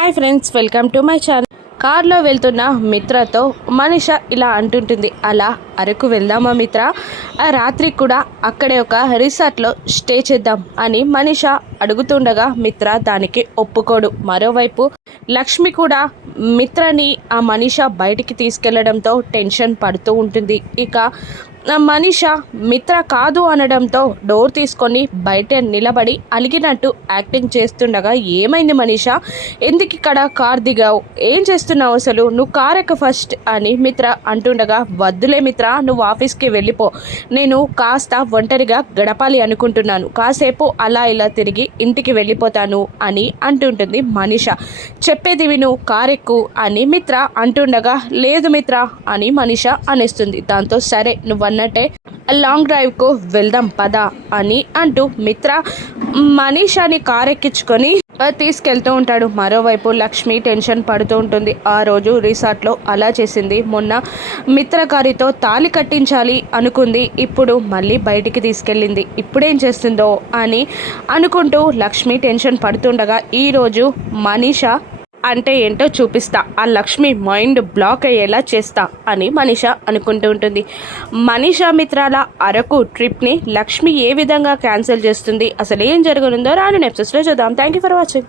Hi friends, welcome to my channel. కార్లో వెళ్తున్న మిత్రతో మనిష ఇలా అంటుంటుంది, అలా అరకు వెళ్దామా మిత్ర, ఆ రాత్రి కూడా అక్కడే ఒక రిసార్ట్లో స్టే చేద్దాం అని మనిష అడుగుతుండగా మిత్ర దానికి ఒప్పుకోడు. మరోవైపు లక్ష్మి కూడా మిత్రని ఆ మనిష బయటికి తీసుకెళ్లడంతో టెన్షన్ పడుతూ ఉంటుంది. ఇక మనిష మిత్ర కాదు అనడంతో డోర్ తీసుకొని బయట నిలబడి అలిగినట్టు యాక్టింగ్ చేస్తుండగా, ఏమైంది మనిష, ఎందుకు ఇక్కడ కార్ దిగావు, ఏం చేస్తున్నావు అసలు, నువ్వు కార్ ఎక్క ఫస్ట్ అని మిత్ర అంటుండగా, వద్దులే మిత్ర, నువ్వు ఆఫీస్కి వెళ్ళిపో, నేను కాస్త ఒంటరిగా గడపాలి అనుకుంటున్నాను, కాసేపు అలా ఇలా తిరిగి ఇంటికి వెళ్ళిపోతాను అని అంటుంటుంది మనిష. చెప్పేది విను, కార్ ఎక్కు అని మిత్ర అంటుండగా, లేదు మిత్ర అని మనిష అనేస్తుంది. దాంతో సరే నువ్వు అన్నట్టే లాంగ్ డ్రైవ్కు వెళ్దాం పదా అని అంటూ మిత్ర మనీషాని కార్ ఎక్కించుకొని తీసుకెళ్తూ ఉంటాడు. మరోవైపు లక్ష్మి టెన్షన్ పడుతూ ఉంటుంది. ఆ రోజు రిసార్ట్లో అలా చేసింది, మొన్న మిత్ర గారితో తాళి కట్టించాలి అనుకుంది, ఇప్పుడు మళ్ళీ బయటికి తీసుకెళ్ళింది, ఇప్పుడేం చేస్తుందో అని అనుకుంటూ లక్ష్మి టెన్షన్ పడుతుండగా, ఈరోజు మనీష అంటే ఏంటో చూపిస్తా, ఆ లక్ష్మి మైండ్ బ్లాక్ అయ్యేలా చేస్తా అని మనీష అనుకుంటూ ఉంటుంది. మనీషా మిత్రాల అరకు ట్రిప్ని లక్ష్మి ఏ విధంగా క్యాన్సిల్ చేస్తుంది, అసలు ఏం జరగనుందో రాను ఎపిసోడ్స్లో చూద్దాం. Thank you for watching.